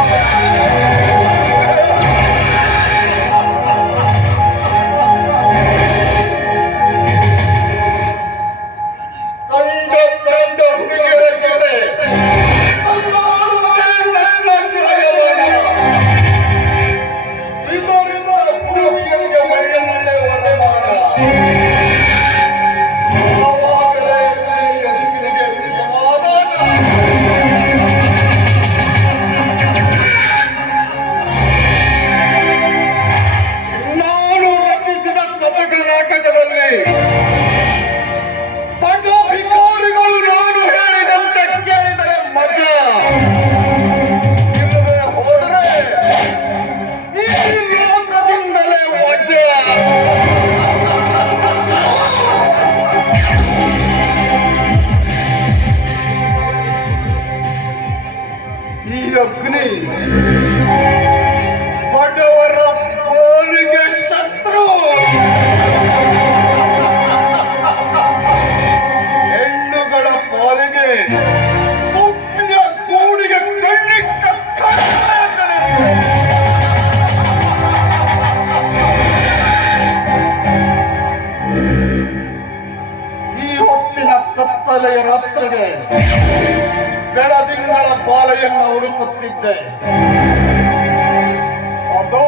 Música ಹೊರಗೆ ಬೆಳದಿಂಗಳ ಬಾಲೆಯನ್ನು ಹುಡುಕುತ್ತಿದ್ದೆ. ಅದು